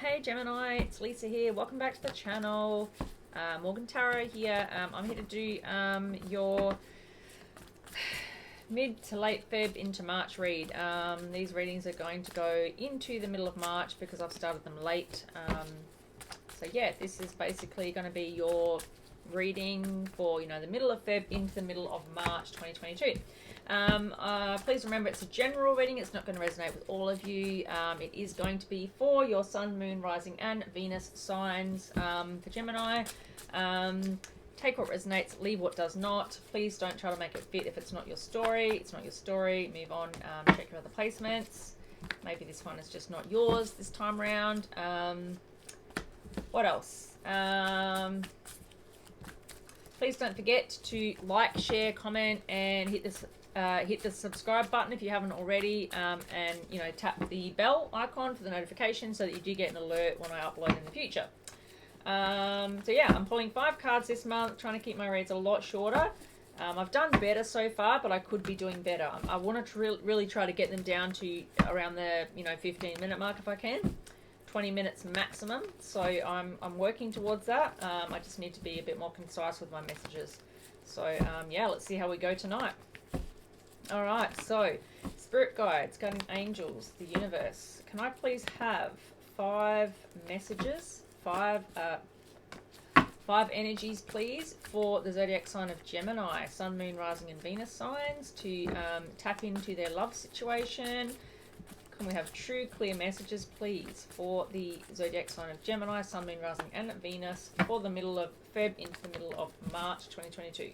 Hey Gemini, it's Lisa here. Welcome back to the channel. Morgan Tarot here. I'm here to do your mid to late Feb into March read. These readings are going to go into the middle of March because I've started them late. So yeah, this is basically going to be your reading for the middle of Feb into the middle of March 2022. Please remember it's a general reading. It's not going to resonate with all of you. It is going to be for your Sun, Moon, Rising and Venus signs. For Gemini, take what resonates, leave what does not. Please don't try to make it fit. If it's not your story, it's not your story. Move on. Check your other placements. Maybe this one is just not yours this time around. What else? Please don't forget to like, share, comment, and hit the subscribe button if you haven't already, and tap the bell icon for the notification so that you do get an alert when I upload in the future. So yeah, I'm pulling 5 cards this month, trying to keep my reads a lot shorter. I've done better so far, but I could be doing better. I want to really try to get them down to around the 15-minute mark if I can. 20 minutes maximum, so I'm working towards that. I just need to be a bit more concise with my messages. So yeah, let's see how we go tonight. All right, so spirit guides, guiding angels, the universe. Can I please have 5 messages, 5 energies, please, for the zodiac sign of Gemini, Sun, Moon, Rising, and Venus signs to tap into their love situation? Can we have true, clear messages, please, for the zodiac sign of Gemini, Sun, Moon, Rising, and Venus for the middle of Feb into the middle of March 2022?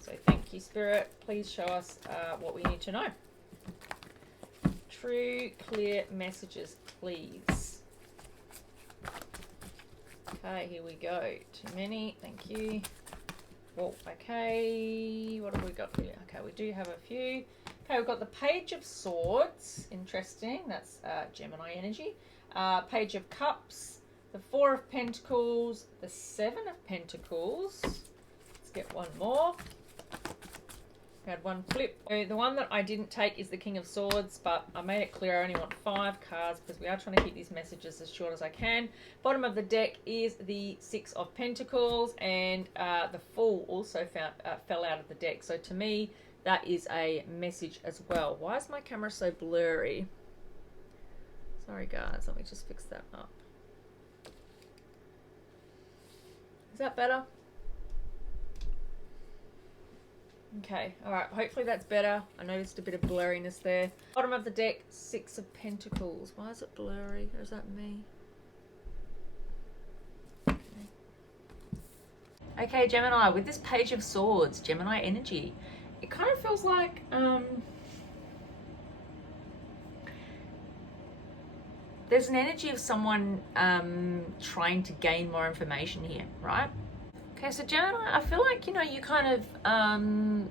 So thank you, Spirit. Please show us what we need to know. True, clear messages, please. Okay, here we go. Too many. Thank you. Whoa, okay. What have we got here? Okay, we do have a few. Okay, we've got the Page of Swords. Interesting. That's Gemini energy. Page of Cups. The 4 of Pentacles. The 7 of Pentacles. Let's get one more. We had one flip. So the one that I didn't take is the King of Swords, but I made it clear I only want 5 cards because we are trying to keep these messages as short as I can. Bottom of the deck is the 6 of Pentacles, and the Fool also fell out of the deck. So to me, that is a message as well. Why is my camera so blurry? Sorry guys, let me just fix that up. Is that better? Okay, alright, hopefully that's better. I noticed a bit of blurriness there. Bottom of the deck, 6 of Pentacles. Why is it blurry? Or is that me? Okay, Gemini, with this Page of Swords, Gemini energy, it kind of feels like there's an energy of someone trying to gain more information here, right? Okay, so Gemini, I feel like, you kind of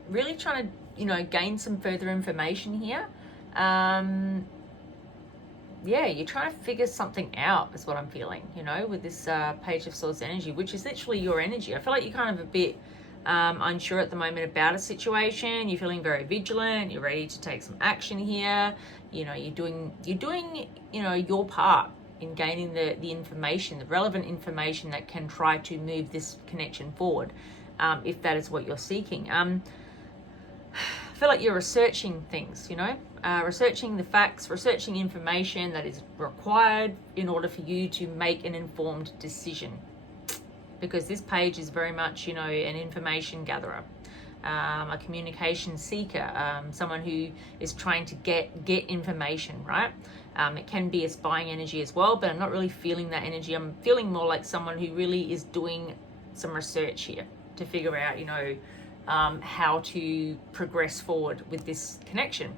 really trying to, gain some further information here. Yeah, you're trying to figure something out is what I'm feeling, with this Page of Swords energy, which is literally your energy. I feel like you're kind of a bit unsure at the moment about a situation. You're feeling very vigilant. You're ready to take some action here. You're doing your part in gaining the information, the relevant information that can try to move this connection forward, if that is what you're seeking. I feel like you're researching things, researching the facts, researching information that is required in order for you to make an informed decision. Because this page is very much, an information gatherer, a communication seeker, someone who is trying to get information, right? It can be a spying energy as well, but I'm not really feeling that energy. I'm feeling more like someone who really is doing some research here to figure out, how to progress forward with this connection.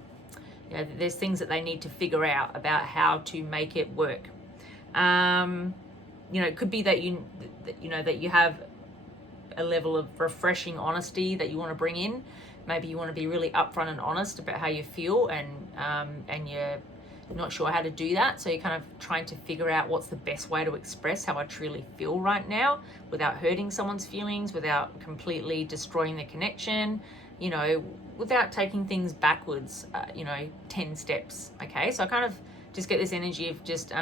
There's things that they need to figure out about how to make it work. It could be that that you have a level of refreshing honesty that you want to bring in. Maybe you want to be really upfront and honest about how you feel, and you're not sure how to do that. So you're kind of trying to figure out what's the best way to express how I truly feel right now without hurting someone's feelings, without completely destroying the connection, without taking things backwards, 10 steps. Okay, so I kind of just get this energy of just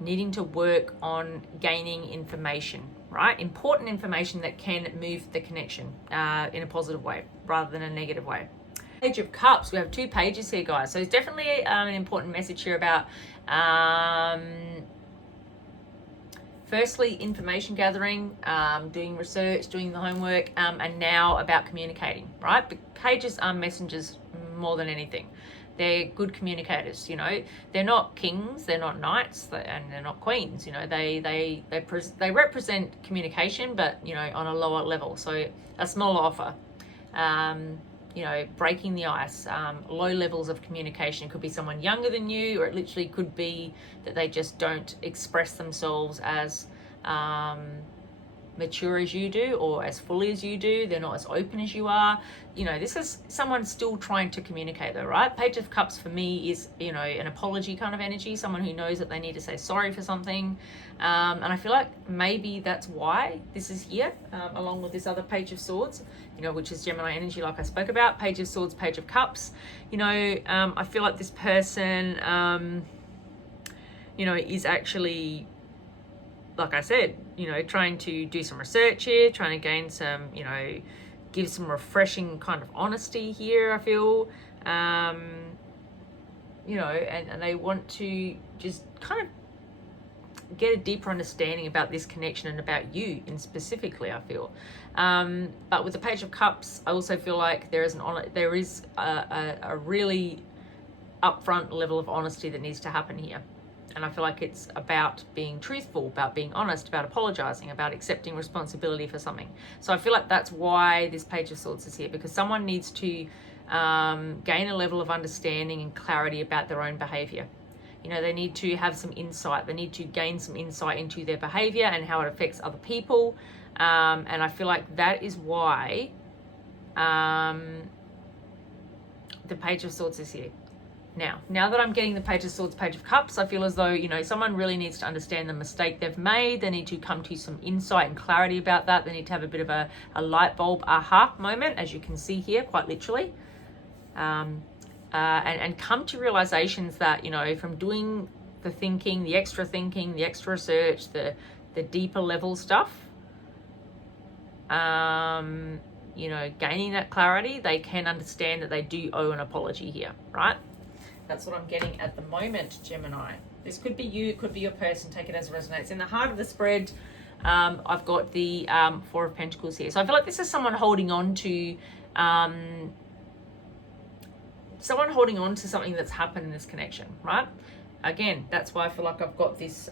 needing to work on gaining information, right? Important information that can move the connection in a positive way rather than a negative way. Page of Cups, we have 2 pages here, guys. So it's definitely an important message here about firstly, information gathering, doing research, doing the homework, and now about communicating, right? The pages are messengers more than anything. They're good communicators, you know. They're not kings, they're not knights, and they're not queens, you know. They represent communication, but, you know, on a lower level. So a smaller offer, you know, breaking the ice, low levels of communication. It could be someone younger than you, or it literally could be that they just don't express themselves as mature as you do, or as fully as you do. They're not as open as you are. You know, this is someone still trying to communicate though, right? Page of Cups for me is, you know, an apology kind of energy, someone who knows that they need to say sorry for something. And I feel like maybe that's why this is here, along with this other Page of Swords, you know, which is Gemini energy like I spoke about. Page of Swords, Page of Cups. You know, I feel like this person, you know, is actually, like I said, you know, trying to do some research here, trying to gain some, you know, give some refreshing kind of honesty here, I feel. You know, and they want to just kind of get a deeper understanding about this connection and about you in specifically, I feel. But with the Page of Cups, I also feel like there is a really upfront level of honesty that needs to happen here. And I feel like it's about being truthful, about being honest, about apologizing, about accepting responsibility for something. So I feel like that's why this Page of Swords is here, because someone needs to gain a level of understanding and clarity about their own behavior. You know, they need to have some insight. They need to gain some insight into their behavior and how it affects other people. And I feel like that is why the Page of Swords is here. Now that I'm getting the Page of Swords, Page of Cups, I feel as though, you know, someone really needs to understand the mistake they've made. They need to come to some insight and clarity about that. They need to have a bit of a light bulb aha moment, as you can see here, quite literally. And come to realizations that, you know, from doing the thinking, the extra research, the deeper level stuff, you know, gaining that clarity, they can understand that they do owe an apology here, right? That's what I'm getting at the moment, Gemini. This could be you, it could be your person. Take it as it resonates. In the heart of the spread, I've got the 4 of Pentacles here. So I feel like this is someone holding on to something that's happened in this connection, right? Again, that's why I feel like I've got this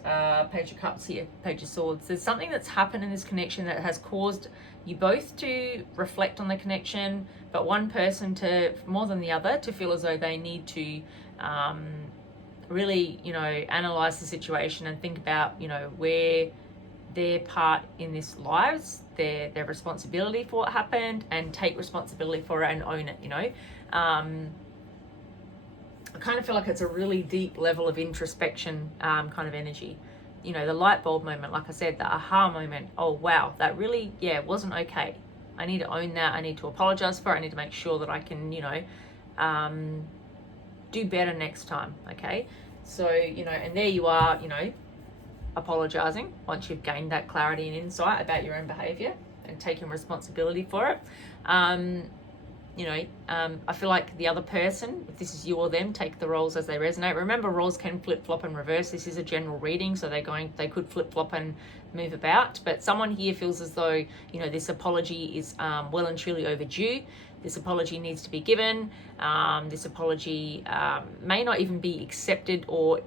Page of Cups here, Page of Swords. There's something that's happened in this connection that has caused you both to reflect on the connection, but one person to, more than the other, to feel as though they need to really, you know, analyze the situation and think about, you know, where their part in this lies, their responsibility for what happened, and take responsibility for it and own it, you know. I kind of feel like it's a really deep level of introspection kind of energy. You know, the light bulb moment, like I said, the aha moment. Oh, wow, that really, yeah, wasn't okay. I need to own that. I need to apologize for it. I need to make sure that I can, you know, do better next time, okay? So, you know, and there you are, you know, apologizing once you've gained that clarity and insight about your own behavior and taking responsibility for it. You know, I feel like the other person, if this is you or them, take the roles as they resonate. Remember, roles can flip-flop and reverse. This is a general reading, so they could flip-flop and move about. But someone here feels as though, you know, this apology is well and truly overdue. This apology needs to be given. This apology may not even be accepted or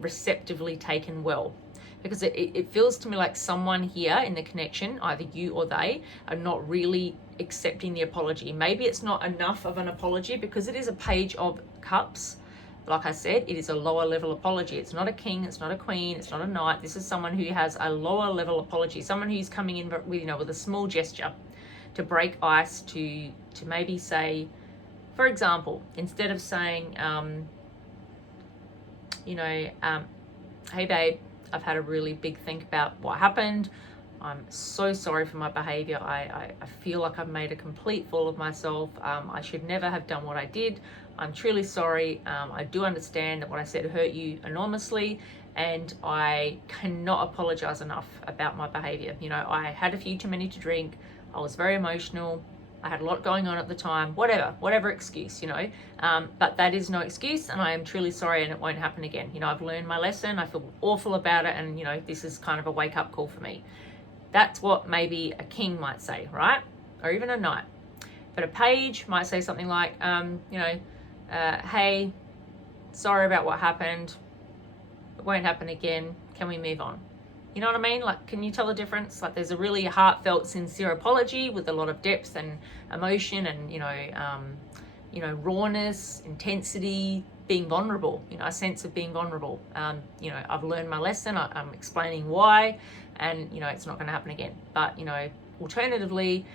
receptively taken well. Because it feels to me like someone here in the connection, either you or they, are not really accepting the apology. Maybe it's not enough of an apology because it is a Page of Cups. Like I said, it is a lower level apology. It's not a king, it's not a queen, it's not a knight. This is someone who has a lower level apology. Someone who's coming in with, you know, with a small gesture to break ice, to maybe say, for example, instead of saying, you know, hey babe, I've had a really big think about what happened. I'm so sorry for my behavior. I feel like I've made a complete fool of myself. I should never have done what I did. I'm truly sorry. I do understand that what I said hurt you enormously. and I cannot apologize enough about my behavior. You know, I had a few too many to drink. I was very emotional. I had a lot going on at the time, whatever excuse, you know, but that is no excuse, and I am truly sorry, and it won't happen again. You know, I've learned my lesson. I feel awful about it, and, you know, this is kind of a wake-up call for me. That's what maybe a king might say, right? Or even a knight. But a page might say something like, you know, hey, sorry about what happened. It won't happen again. Can we move on? You know what I mean? Like, can you tell the difference? Like, there's a really heartfelt, sincere apology with a lot of depth and emotion and, you know, rawness, intensity, being vulnerable, you know, a sense of being vulnerable. You know, I've learned my lesson. I'm explaining why, and, you know, it's not going to happen again. But, you know, alternatively,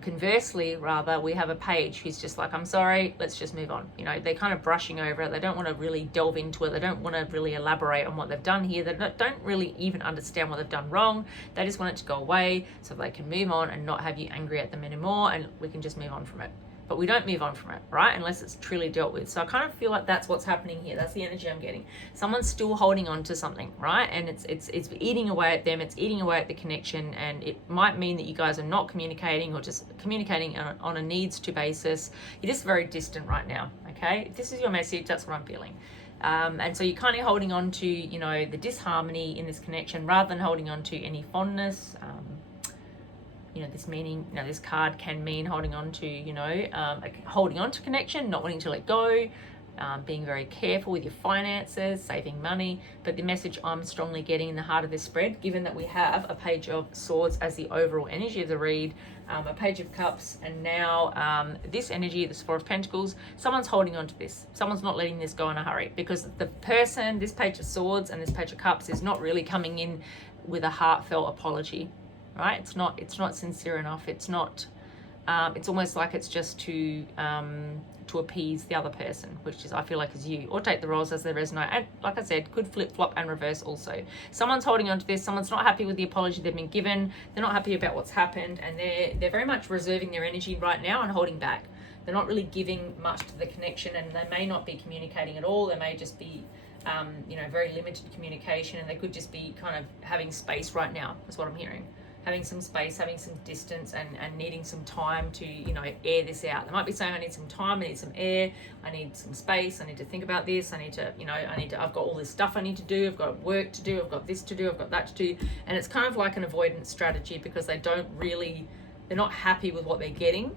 conversely, rather, we have a page who's just like, I'm sorry, let's just move on. You know, they're kind of brushing over it. They don't want to really delve into it. They don't want to really elaborate on what they've done here. They don't really even understand what they've done wrong. They just want it to go away so they can move on and not have you angry at them anymore, and we can just move on from it. But we don't move on from it, right? Unless it's truly dealt with. So I kind of feel like that's what's happening here. That's the energy I'm getting. Someone's still holding on to something, right? And it's eating away at them. It's eating away at the connection. And it might mean that you guys are not communicating, or just communicating on a needs to basis. You're just very distant right now, okay? If this is your message, that's what I'm feeling. And so you're kind of holding on to, you know, the disharmony in this connection rather than holding on to any fondness. You know, this meaning, you know, this card can mean holding on to, you know, holding on to connection, not wanting to let go, being very careful with your finances, saving money. But the message I'm strongly getting in the heart of this spread, given that we have a page of swords as the overall energy of the read, a page of cups, and now this energy, the Four of Pentacles, someone's holding on to this. Someone's not letting this go in a hurry, because the person, this page of swords and this page of cups, is not really coming in with a heartfelt apology. Right? It's not sincere enough. It's not, it's almost like it's just to appease the other person, which is, I feel like, is you, or take the roles as they resonate. And like I said, could flip flop and reverse also. Someone's holding on to this. Someone's not happy with the apology they've been given. They're not happy about what's happened, and they're very much reserving their energy right now and holding back. They're not really giving much to the connection, and they may not be communicating at all. They may just be you know, very limited communication, and they could just be kind of having space right now, is what I'm hearing. Having some space, having some distance, and needing some time to, you know, air this out. They might be saying, I need some time, I need some air, I need some space, I need to think about this, I need to, you know, I've got all this stuff I need to do, I've got work to do, I've got this to do, I've got that to do. And it's kind of like an avoidance strategy, because they're not happy with what they're getting.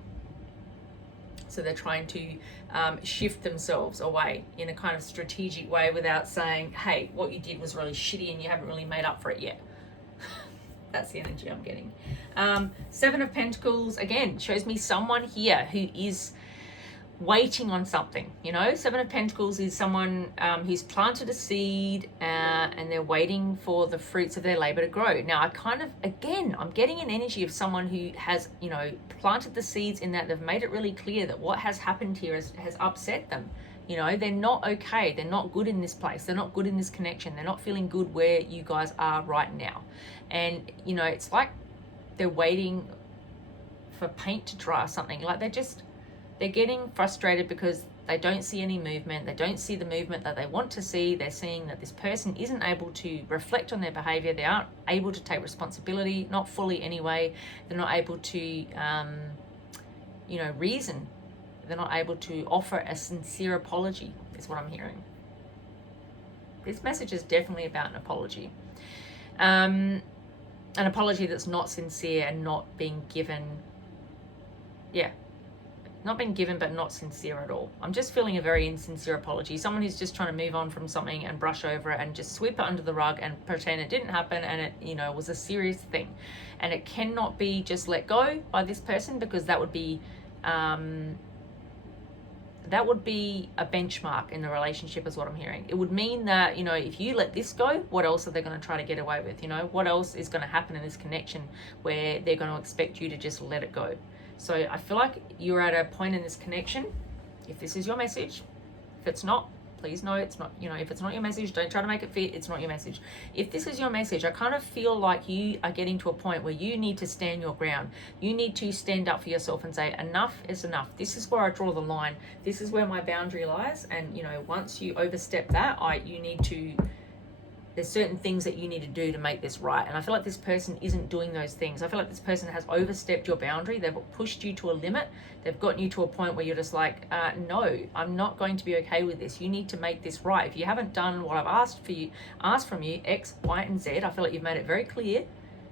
So they're trying to shift themselves away in a kind of strategic way without saying, hey, what you did was really shitty and you haven't really made up for it yet. That's the energy I'm getting. Seven of Pentacles, again, shows me someone here who is waiting on something, you know. Seven of Pentacles is someone who's planted a seed and they're waiting for the fruits of their labor to grow. Now, I'm getting an energy of someone who has, you know, planted the seeds, in that they've made it really clear that what has happened here has upset them. You know, they're not okay. They're not good in this place. They're not good in this connection. They're not feeling good where you guys are right now. And, you know, it's like they're waiting for paint to dry or something. Like they're getting frustrated because they don't see any movement. They don't see the movement that they want to see. They're seeing that this person isn't able to reflect on their behavior. They aren't able to take responsibility, not fully anyway. They're not able to, you know, reason. They're not able to offer a sincere apology, is what I'm hearing. This message is definitely about an apology. An apology that's not sincere and not being given. Yeah. Not being given, but not sincere at all. I'm just feeling a very insincere apology. Someone who's just trying to move on from something and brush over it and just sweep it under the rug and pretend it didn't happen, and it, you know, was a serious thing. And it cannot be just let go by this person, because that would be a benchmark in the relationship, is what I'm hearing. It would mean that, you know, if you let this go, what else are they going to try to get away with? You know, what else is going to happen in this connection where they're going to expect you to just let it go? So I feel like you're at a point in this connection, if this is your message. If it's not, please know it's not. You know, if it's not your message, don't try to make it fit. It's not your message. If this is your message, I kind of feel like you are getting to a point where you need to stand your ground. You need to stand up for yourself and say, enough is enough. This is where I draw the line. This is where my boundary lies. And, you know, once you overstep that, you need to there's certain things that you need to do to make this right. And I feel like this person isn't doing those things. I feel like this person has overstepped your boundary. They've pushed you to a limit. They've gotten you to a point where you're just like, no, I'm not going to be okay with this. You need to make this right. If you haven't done what I've asked from you, X, Y, and Z, I feel like you've made it very clear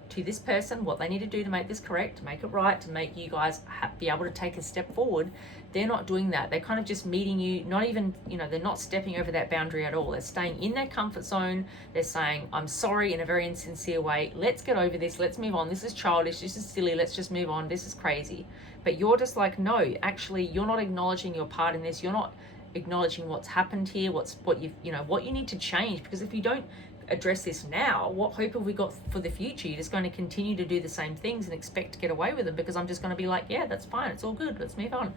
to this person what they need to do to make this correct, to make it right, to make you guys be able to take a step forward. They're not doing that. They're kind of just meeting you, not even, they're not stepping over that boundary at all. They're staying in their comfort zone. They're saying, I'm sorry, in a very insincere way. Let's get over this. Let's move on. This is childish. This is silly. Let's just move on. This is crazy. But you're just like, no, actually, you're not acknowledging your part in this. You're not acknowledging what's happened here, what you need to change. Because if you don't address this now, what hope have we got for the future? You're just going to continue to do the same things and expect to get away with them, because I'm just going to be like, yeah, that's fine, it's all good, let's move on.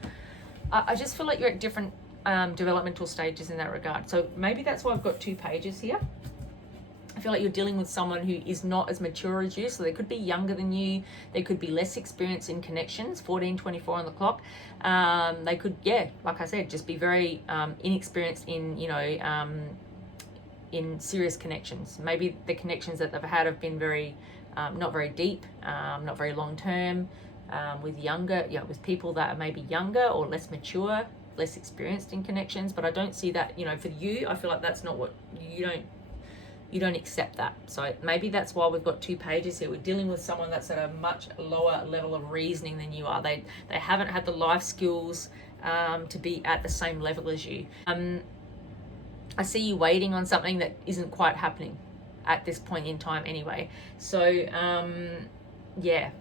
I just feel like you're at different developmental stages in that regard. So maybe that's why I've got 2 pages here. I feel like you're dealing with someone who is not as mature as you, so they could be younger than you, they could be less experienced in connections, 14, 24 on the clock. They could, like I said, just be very inexperienced in, in serious connections. Maybe the connections that they've had have been very not very deep, not very long term, with people that are maybe younger or less mature, less experienced in connections. But I don't see that, for you, I feel like that's not what you don't accept that. So maybe that's why we've got 2 pages here. We're dealing with someone that's at a much lower level of reasoning than you are. They haven't had the life skills to be at the same level as you. I see you waiting on something that isn't quite happening at this point in time anyway. So,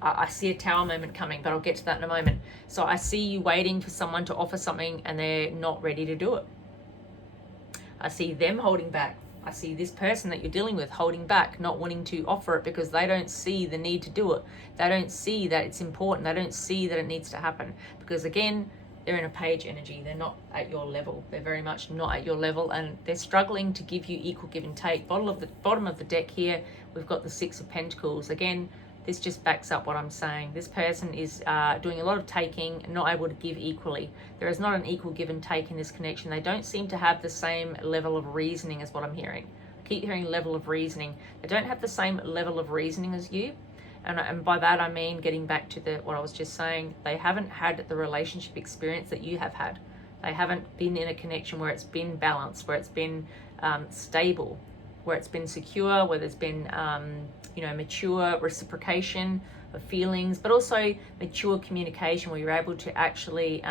I see a tower moment coming, but I'll get to that in a moment. So I see you waiting for someone to offer something and they're not ready to do it. I see them holding back. I see this person that you're dealing with holding back, not wanting to offer it because they don't see the need to do it. They don't see that it's important. They don't see that it needs to happen. Because again, they're in a page energy. They're not at your level. They're very much not at your level, and they're struggling to give you equal give and take. Bottom of the deck here, we've got the 6 of Pentacles. Again, this just backs up what I'm saying. This person is doing a lot of taking, not able to give equally. There is not an equal give and take in this connection. They don't seem to have the same level of reasoning as what I'm hearing. I keep hearing level of reasoning. They don't have the same level of reasoning as you. And by that I mean, getting back to what I was just saying, they haven't had the relationship experience that you have had. They haven't been in a connection where it's been balanced, where it's been stable, where it's been secure, where there's been mature reciprocation of feelings, but also mature communication, where you're able to actually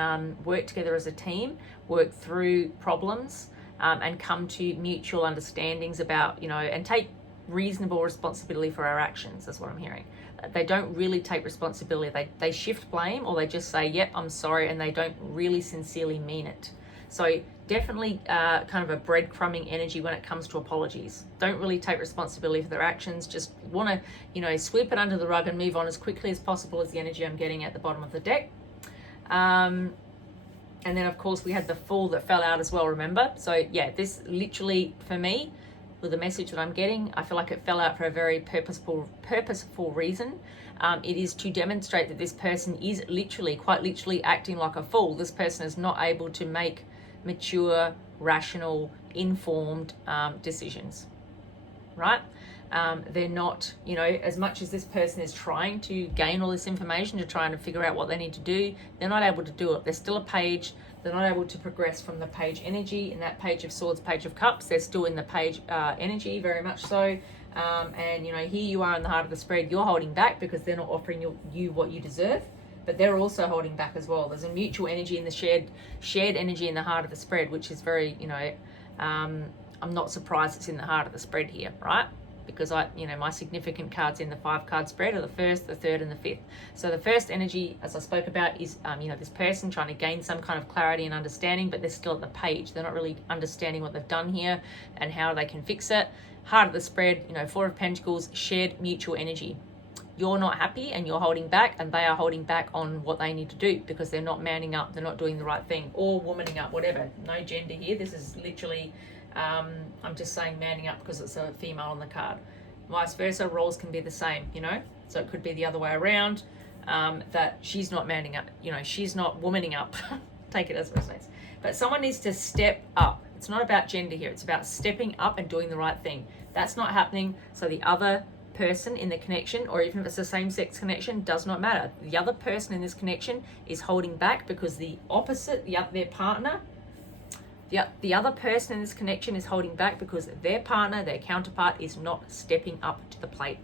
work together as a team, work through problems, and come to mutual understandings about, and take reasonable responsibility for our actions. That's what I'm hearing. They don't really take responsibility. They shift blame, or they just say, yep, I'm sorry, and they don't really sincerely mean it. So definitely kind of a breadcrumbing energy when it comes to apologies. Don't really take responsibility for their actions. Just want to, sweep it under the rug and move on as quickly as possible, is the energy I'm getting at the bottom of the deck. And then, of course, we had the Fool that fell out as well, remember? So, yeah, this literally, for me, with the message that I'm getting, I feel like it fell out for a very purposeful reason. It is to demonstrate that this person is quite literally acting like a fool. This person is not able to make mature, rational, informed decisions, right? They're not, as much as this person is trying to gain all this information to try and figure out what they need to do, they're not able to do it. They're still a page. They're not able to progress from the page energy in that Page of Swords, Page of Cups. They're still in the page energy, very much so. And, here you are in the heart of the spread. You're holding back because they're not offering you what you deserve, but they're also holding back as well. There's a mutual energy in the shared energy in the heart of the spread, which is very, I'm not surprised it's in the heart of the spread here, right? Because my significant cards in the 5-card spread are the 1st, the 3rd, and the 5th. So the first energy, as I spoke about, is this person trying to gain some kind of clarity and understanding, but they're still at the page. They're not really understanding what they've done here and how they can fix it. Heart of the spread, 4 of Pentacles, shared mutual energy. You're not happy and you're holding back, and they are holding back on what they need to do because they're not manning up, they're not doing the right thing, or womaning up, whatever. No gender here. This is literally, I'm just saying manning up because it's a female on the card. Vice versa, roles can be the same, so it could be the other way around, that she's not manning up, she's not womaning up. Take it as it resonates. But someone needs to step up. It's not about gender here. It's about stepping up and doing the right thing. That's not happening. So the other person in the connection, or even if it's a same-sex connection, does not matter. The other person in this connection is holding back because the opposite, their partner, the other person in this connection is holding back because their partner, their counterpart, is not stepping up to the plate.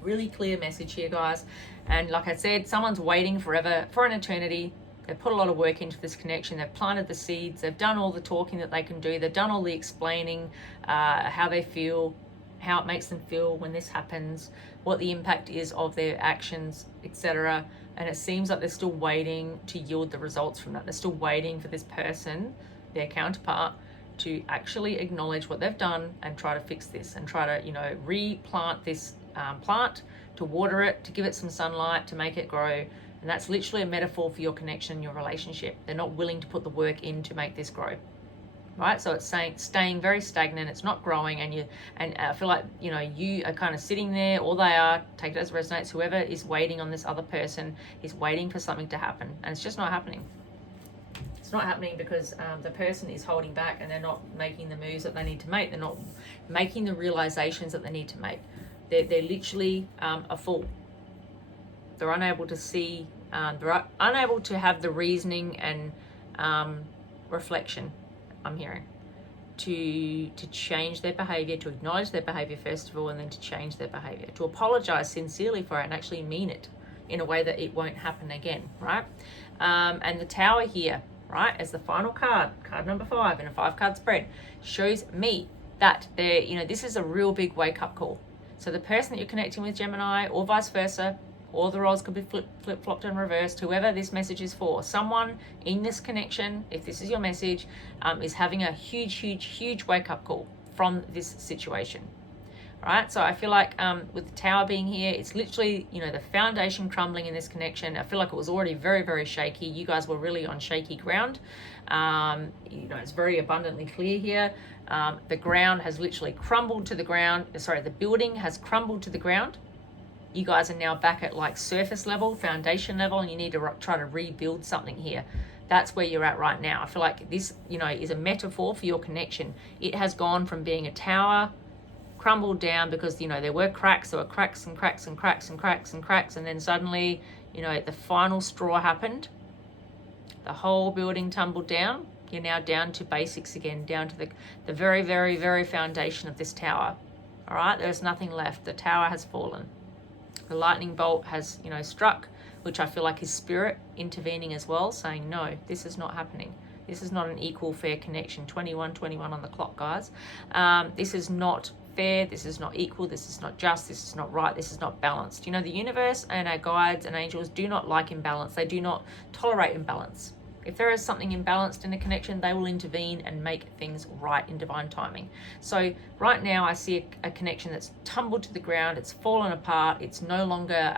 Really clear message here, guys. And like I said, someone's waiting forever, for an eternity. They've put a lot of work into this connection. They've planted the seeds. They've done all the talking that they can do. They've done all the explaining, how they feel, how it makes them feel when this happens, what the impact is of their actions, etc. And it seems like they're still waiting to yield the results from that. They're still waiting for this person, their counterpart, to actually acknowledge what they've done and try to fix this and try to, replant this plant, to water it, to give it some sunlight, to make it grow. And that's literally a metaphor for your connection, your relationship. They're not willing to put the work in to make this grow. Right? So it's staying very stagnant. It's not growing, and I feel like, you are kind of sitting there, or they are, take it as resonates, whoever is waiting on this other person is waiting for something to happen, and it's just not happening. It's not happening because the person is holding back, and they're not making the moves that they need to make. They're not making the realizations that they need to make. They're literally a fool. They're unable to see, they're unable to have the reasoning and reflection, I'm hearing, to change their behavior, to acknowledge their behavior first of all, and then to change their behavior, to apologize sincerely for it and actually mean it in a way that it won't happen again, right? And the Tower here, right, as the final card number 5 in a 5-card spread, shows me that this is a real big wake-up call. So the person that you're connecting with, Gemini, or vice versa, or the roles could be flip-flopped and reversed, whoever this message is for, someone in this connection, if this is your message, is having a huge wake-up call from this situation. All right, so I feel like with the Tower being here, it's literally, the foundation crumbling in this connection. I feel like it was already very shaky. You guys were really on shaky ground. It's very abundantly clear here. The ground has literally crumbled to the ground. Sorry, the building has crumbled to the ground. You guys are now back at like surface level, foundation level, and you need to try to rebuild something here. That's where you're at right now. I feel like this, is a metaphor for your connection. It has gone from being a tower, crumbled down because, there were cracks, and then suddenly, the final straw happened. The whole building tumbled down. You're now down to basics again, down to the very foundation of this tower. All right, there's nothing left. The tower has fallen. The lightning bolt has, struck, which I feel like is spirit intervening as well, saying, no, this is not happening. This is not an equal, fair connection. 21 on the clock, guys. This is not fair. This is not equal. This is not just. This is not right. This is not balanced. The universe and our guides and angels do not like imbalance. They do not tolerate imbalance. If there is something imbalanced in a connection, they will intervene and make things right in divine timing. So right now I see a connection that's tumbled to the ground. It's fallen apart. It's no longer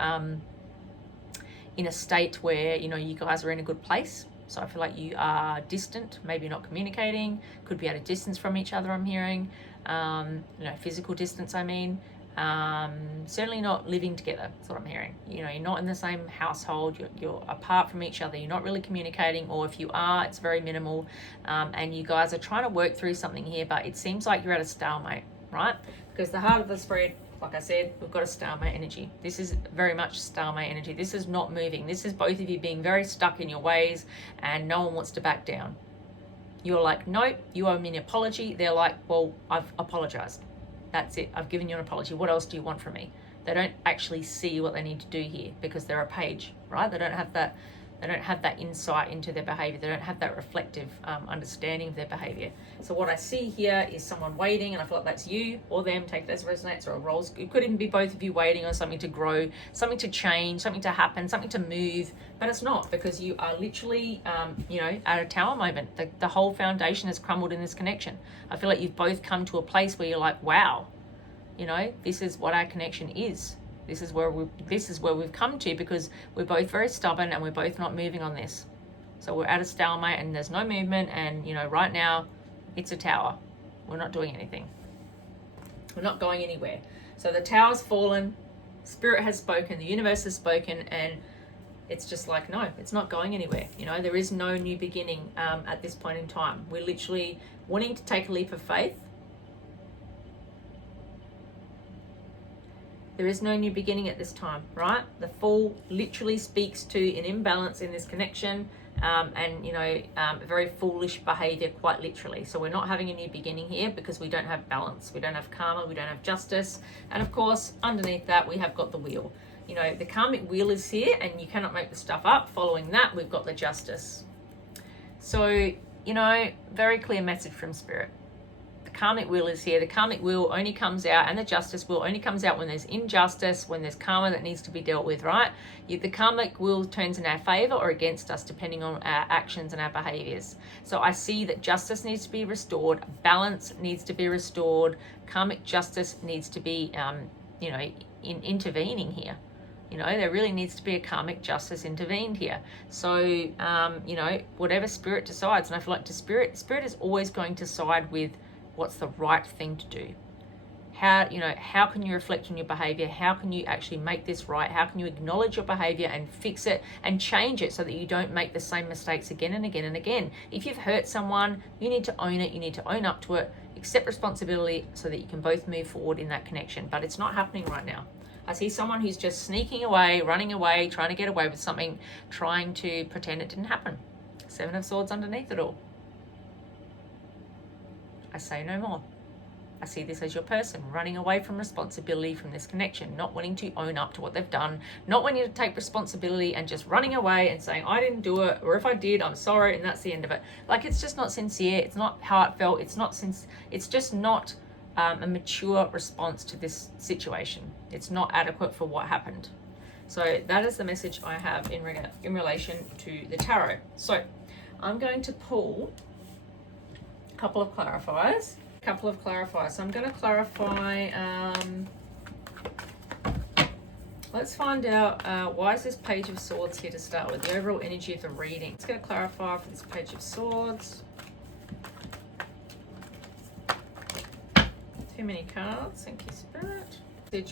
in a state where, you guys are in a good place. So I feel like you are distant, maybe not communicating, could be at a distance from each other, I'm hearing, physical distance, I mean. Certainly not living together, that's what I'm hearing. You're not in the same household, you're apart from each other, you're not really communicating, or if you are, it's very minimal, and you guys are trying to work through something here, but it seems like you're at a stalemate, right? Because the heart of the spread, like I said, we've got a stalemate energy. This is very much stalemate energy. This is not moving. This is both of you being very stuck in your ways, and no one wants to back down. You're like, nope, you owe me an apology. They're like, well, I've apologized. That's it. I've given you an apology. What else do you want from me? They don't actually see what they need to do here because they're a page, right? They don't have that insight into their behavior. They don't have that reflective understanding of their behavior. So what I see here is someone waiting, and I feel like that's you or them, take it as resonates or roles. It could even be both of you waiting on something to grow, something to change, something to happen, something to move, but it's not, because you are literally, at a tower moment. The whole foundation has crumbled in this connection. I feel like you've both come to a place where you're like, wow, this is what our connection is. This is where we've come to, because we're both very stubborn and we're both not moving on this. So we're at a stalemate and there's no movement, and right now it's a tower. We're not doing anything. We're not going anywhere. So the tower's fallen, spirit has spoken, the universe has spoken, and it's just like, no, it's not going anywhere. There is no new beginning at this point in time. We're literally wanting to take a leap of faith, There is no new beginning at this time, right? The Fool literally speaks to an imbalance in this connection, and very foolish behavior, quite literally. So we're not having a new beginning here because we don't have balance, we don't have karma, we don't have justice, and of course underneath that we have got the wheel. The karmic wheel is here, and you cannot make the stuff up. Following that, we've got the justice. So very clear message from Spirit. The karmic wheel is here. The karmic wheel only comes out, and the justice wheel only comes out when there's injustice, when there's karma that needs to be dealt with, right? The karmic wheel turns in our favor or against us depending on our actions and our behaviors. So I see that justice needs to be restored, balance needs to be restored, karmic justice needs to be intervening here. There really needs to be a karmic justice intervened here. So whatever Spirit decides, and I feel like Spirit is always going to side with what's the right thing to do. How can you reflect on your behavior? How can you actually make this right? How can you acknowledge your behavior and fix it and change it so that you don't make the same mistakes again and again and again? If you've hurt someone, you need to own it. You need to own up to it, accept responsibility so that you can both move forward in that connection. But it's not happening right now. I see someone who's just sneaking away, running away, trying to get away with something, trying to pretend it didn't happen. 7 of Swords underneath it all. I say no more. I see this as your person running away from responsibility from this connection, not wanting to own up to what they've done, not wanting to take responsibility and just running away and saying, I didn't do it, or if I did, I'm sorry, and that's the end of it. Like, it's just not sincere, it's not heartfelt, it's just not a mature response to this situation. It's not adequate for what happened. So that is the message I have in relation to the tarot. So I'm going to pull a couple of clarifiers. So I'm going to clarify, let's find out why is this Page of Swords here to start with, the overall energy of the reading. Let's get a clarifier for this Page of Swords. Too many cards. Thank you, Spirit.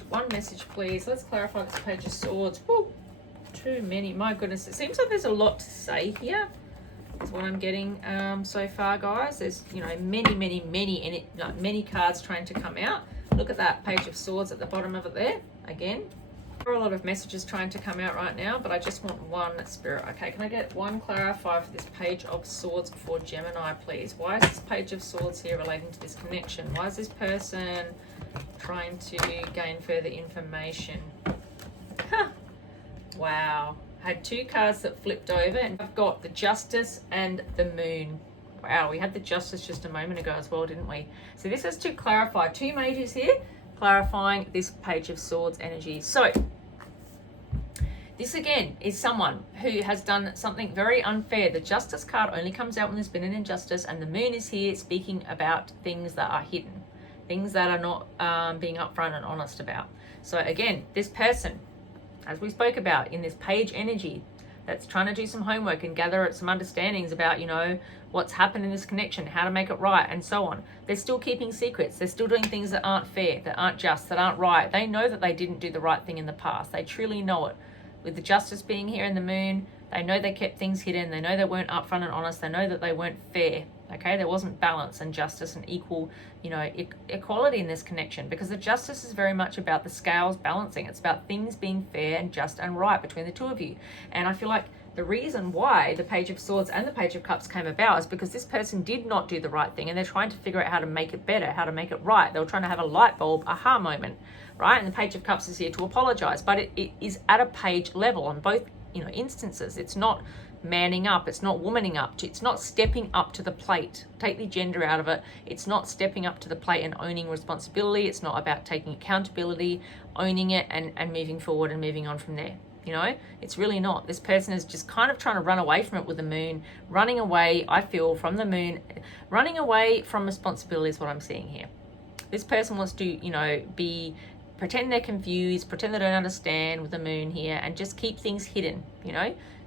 One message, please. Let's clarify this Page of Swords. Woo! Too many. My goodness. It seems like there's a lot to say here. That's what I'm getting so far, guys. There's, many cards trying to come out. Look at that Page of Swords at the bottom of it there. Again, there are a lot of messages trying to come out right now, but I just want one, Spirit. Okay, can I get one clarifier for this Page of Swords for Gemini, please? Why is this Page of Swords here relating to this connection? Why is this person trying to gain further information? Wow. I had 2 cards that flipped over, and I've got the Justice and the Moon. Wow, we had the Justice just a moment ago as well, didn't we? So this is to clarify 2 majors here, clarifying this Page of Swords energy. So this again is someone who has done something very unfair. The Justice card only comes out when there's been an injustice, and the Moon is here speaking about things that are hidden, things that are not being upfront and honest about. So again, this person, as we spoke about in this page energy, that's trying to do some homework and gather some understandings about, what's happened in this connection, how to make it right, and so on. They're still keeping secrets. They're still doing things that aren't fair, that aren't just, that aren't right. They know that they didn't do the right thing in the past. They truly know it. With the Justice being here in the Moon, they know they kept things hidden. They know they weren't upfront and honest. They know that they weren't fair. Okay, there wasn't balance and justice and equal, equality in this connection, because the Justice is very much about the scales balancing. It's about things being fair and just and right between the two of you. And I feel like the reason why the Page of Swords and the Page of Cups came about is because this person did not do the right thing, and they're trying to figure out how to make it better, how to make it right. They were trying to have a light bulb aha moment, right? And the Page of Cups is here to apologize, but it is at a page level on both instances. It's not manning up, it's not womaning up, it's not stepping up to the plate. Take the gender out of it. It's not stepping up to the plate and owning responsibility. It's not about taking accountability, owning it, and moving forward and moving on from there. It's really not. This person is just kind of trying to run away from it with the Moon, running away, I feel, from the Moon, running away from responsibility is what I'm seeing here. This person wants to, pretend they're confused, pretend they don't understand with the Moon here, and just keep things hidden,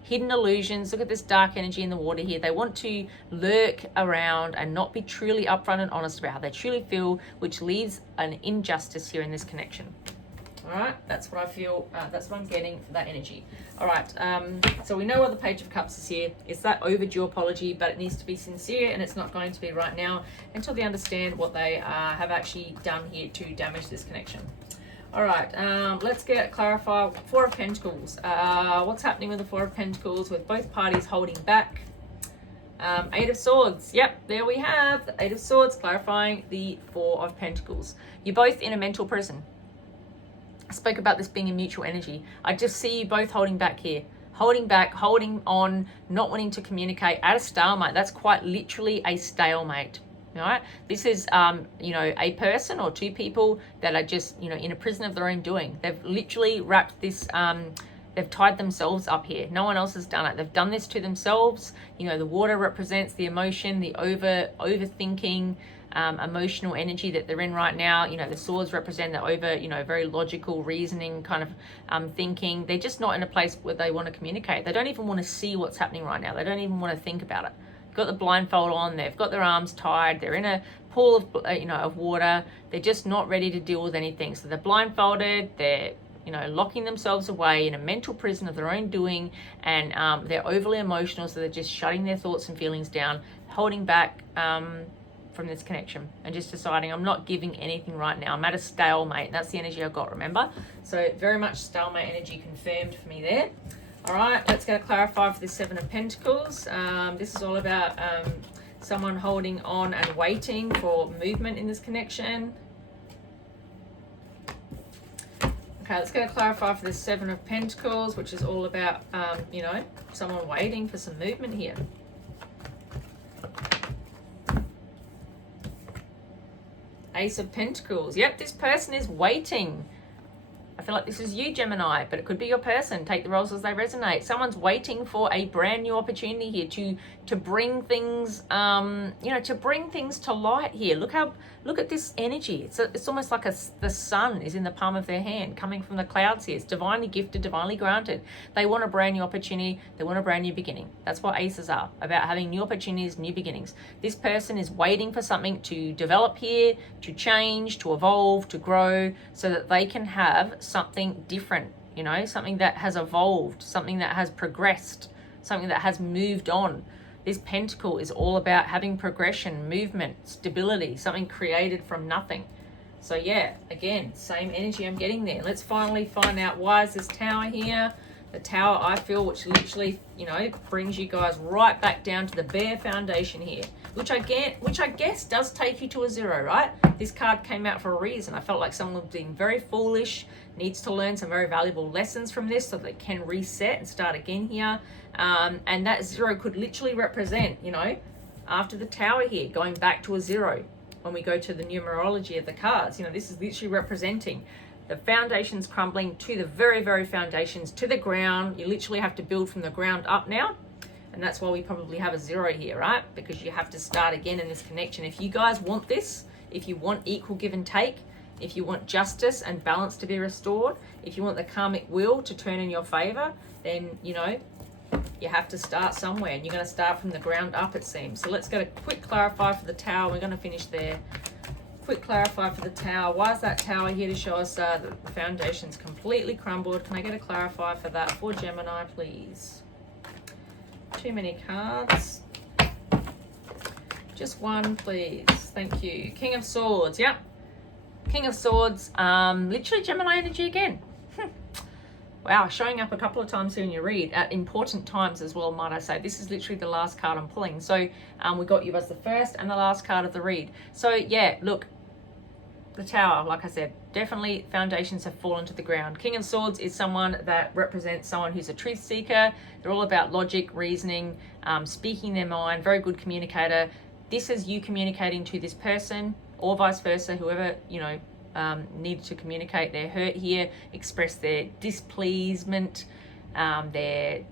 hidden illusions. Look at this dark energy in the water here. They want to lurk around and not be truly upfront and honest about how they truly feel, which leaves an injustice here in this connection. All right, that's what I feel, that's what I'm getting for that energy. All right, so we know what the Page of Cups is here. It's that overdue apology, but it needs to be sincere, and it's not going to be right now until they understand what they have actually done here to damage this connection. All right, let's clarify. Four of Pentacles. What's happening with the Four of Pentacles with both parties holding back? Eight of Swords. Yep, there we have the Eight of Swords clarifying the Four of Pentacles. You're both in a mental prison. I spoke about this being a mutual energy. I just see you both holding back here. Holding back, holding on, not wanting to communicate, at a stalemate. That's quite literally a stalemate. All right, this is you know, a person or two people that are just, you know, in a prison of their own doing. They've literally wrapped this they've tied themselves up here. No one else has done it. They've done this to themselves. You know, the water represents the emotion, the overthinking, emotional energy that they're in right now. You know, the swords represent the you know, very logical reasoning kind of thinking. They're just not in a place where they want to communicate. They don't even want to see what's happening right now. They don't even want to think about it. Got the blindfold on, they've got their arms tied, they're in a pool of, you know, of water. They're just not ready to deal with anything. So they're blindfolded, they're, you know, locking themselves away in a mental prison of their own doing, and they're overly emotional, so they're just shutting their thoughts and feelings down, holding back from this connection, and just deciding, I'm not giving anything right now. I'm at a stalemate. That's the energy I've got, remember? So very much stalemate energy confirmed for me there. All right, let's go clarify for the Seven of Pentacles. This is all about someone holding on and waiting for movement in this connection. Okay, let's go clarify for the Seven of Pentacles, which is all about, you know, someone waiting for some movement here. Ace of Pentacles. Yep, this person is waiting. I feel like this is you, Gemini, but it could be your person. Take the roles as they resonate. Someone's waiting for a brand new opportunity here to bring things, you know, to bring things to light here. Look at this energy. It's almost like the sun is in the palm of their hand, coming from the clouds here. It's divinely gifted, divinely granted. They want a brand new opportunity. They want a brand new beginning. That's what aces are, about having new opportunities, new beginnings. This person is waiting for something to develop here, to change, to evolve, to grow, so that they can have something different, you know, something that has evolved, something that has progressed, something that has moved on. This pentacle is all about having progression, movement, stability, something created from nothing. So yeah, again, same energy I'm getting there. Let's finally find out, why is this tower here? The tower, I feel, which literally, you know, brings you guys right back down to the bare foundation here, which I guess does take you to a zero, right? This card came out for a reason. I felt like someone was being very foolish, needs to learn some very valuable lessons from this so they can reset and start again here. And that zero could literally represent, you know, after the tower here, going back to a zero. When we go to the numerology of the cards, you know, this is literally representing the foundations crumbling to the very, very foundations, to the ground. You literally have to build from the ground up now. And that's why we probably have a zero here, right? Because you have to start again in this connection. If you guys want this, if you want equal give and take, if you want justice and balance to be restored, if you want the karmic wheel to turn in your favor, then, you know, you have to start somewhere. And you're going to start from the ground up, it seems. So let's get a quick clarify for the tower. We're going to finish there. Quick clarify for the tower. Why is that tower here to show us that the foundation's completely crumbled? Can I get a clarify for that for Gemini, please? Too many cards. Just one, please. Thank you. King of Swords. Yep. King of Swords. Literally Gemini energy again. Wow, showing up a couple of times here in your read at important times as well, might I say. This is literally the last card I'm pulling. So we got you as the first and the last card of the read. So yeah, look, the tower, like I said, definitely foundations have fallen to the ground. King of Swords is someone that represents someone who's a truth seeker. They're all about logic, reasoning, speaking their mind, very good communicator. This is you communicating to this person, or vice versa, whoever, you know, needed to communicate their hurt here, express their displeasement, their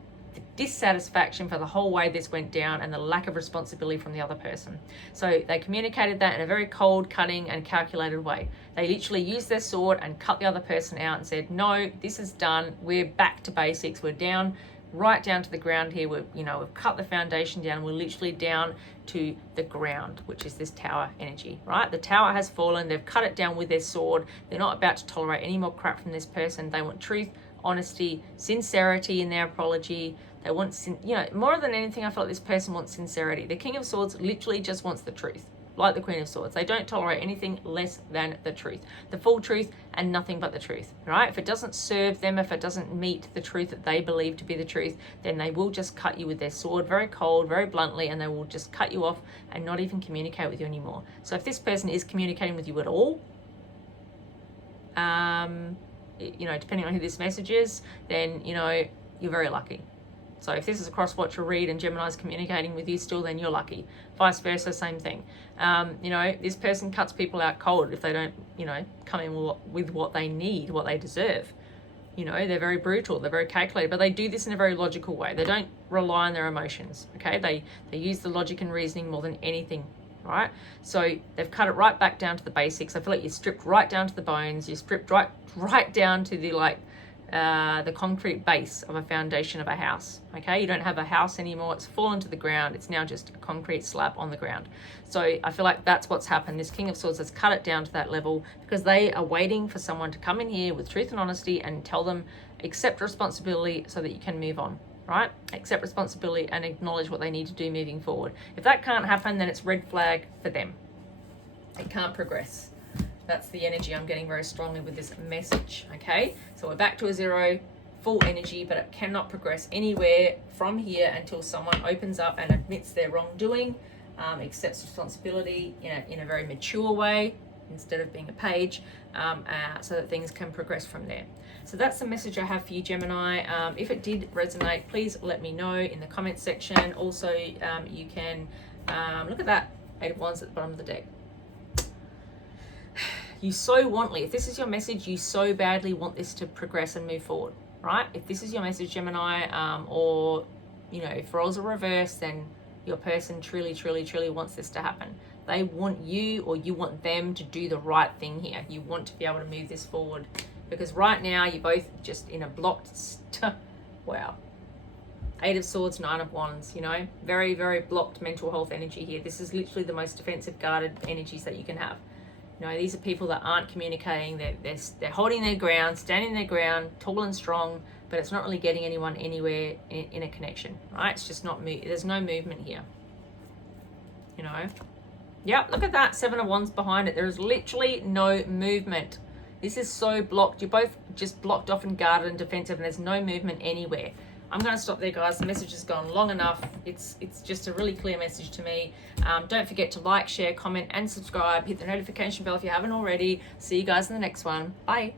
dissatisfaction for the whole way this went down, and the lack of responsibility from the other person. So they communicated that in a very cold, cutting and calculated way. They literally used their sword and cut the other person out and said, no, this is done. We're back to basics. We're down, right down to the ground here. We've cut the foundation down. We're literally down to the ground, which is this tower energy, right? The tower has fallen. They've cut it down with their sword. They're not about to tolerate any more crap from this person. They want truth, honesty, sincerity in their apology. They want, you know, more than anything, I feel like this person wants sincerity. The King of Swords literally just wants the truth. like the Queen of Swords. They don't tolerate anything less than the truth, the full truth, and nothing but the truth, right? If it doesn't serve them, if it doesn't meet the truth that they believe to be the truth, then they will just cut you with their sword, very cold, very bluntly, and they will just cut you off and not even communicate with you anymore. So if this person is communicating with you at all, you know, depending on who this message is, then, you know, you're very lucky. So if this is a cross watch or read and Gemini's communicating with you still, then you're lucky. Vice versa, same thing. You know, this person cuts people out cold if they don't, you know, come in with what they need, what they deserve. You know, they're very brutal, they're very calculated, but they do this in a very logical way. They don't rely on their emotions, okay? They use the logic and reasoning more than anything, right? So they've cut it right back down to the basics. I feel like you're stripped right down to the bones. You're stripped right down to the, like, the concrete base of a foundation of a house, okay? You don't have a house anymore. It's fallen to the ground. It's now just a concrete slab on the ground. So I feel like that's what's happened. This King of Swords has cut it down to that level because they are waiting for someone to come in here with truth and honesty and tell them, accept responsibility so that you can move on, right? Accept responsibility and acknowledge what they need to do moving forward. If that can't happen, then it's red flag for them. It can't progress. That's the energy I'm getting very strongly with this message, okay? So we're back to a 0, full energy, but it cannot progress anywhere from here until someone opens up and admits their wrongdoing, accepts responsibility in a very mature way instead of being a page, so that things can progress from there. So that's the message I have for you, Gemini. If it did resonate, please let me know in the comments section. Also, you can look at that 8 of Wands at the bottom of the deck. You so wantly, if this is your message, you so badly want this to progress and move forward, right? If this is your message, Gemini, or, you know, if roles are reversed, then your person truly, truly, truly wants this to happen. They want you, or you want them to do the right thing here. You want to be able to move this forward, because right now you're both just in a blocked, wow. 8 of Swords, 9 of Wands, you know, very, very blocked mental health energy here. This is literally the most defensive, guarded energies that you can have. You know, these are people that aren't communicating. They're holding their ground, standing their ground, tall and strong, but it's not really getting anyone anywhere in a connection, right? It's just not, there's no movement here, you know. Yeah, look at that, 7 of Wands behind it. There is literally no movement. This is so blocked. You're both just blocked off and guarded and defensive, and there's no movement anywhere. I'm going to stop there, guys. The message has gone long enough. It's just a really clear message to me. Don't forget to like, share, comment, and subscribe. Hit the notification bell if you haven't already. See you guys in the next one. Bye.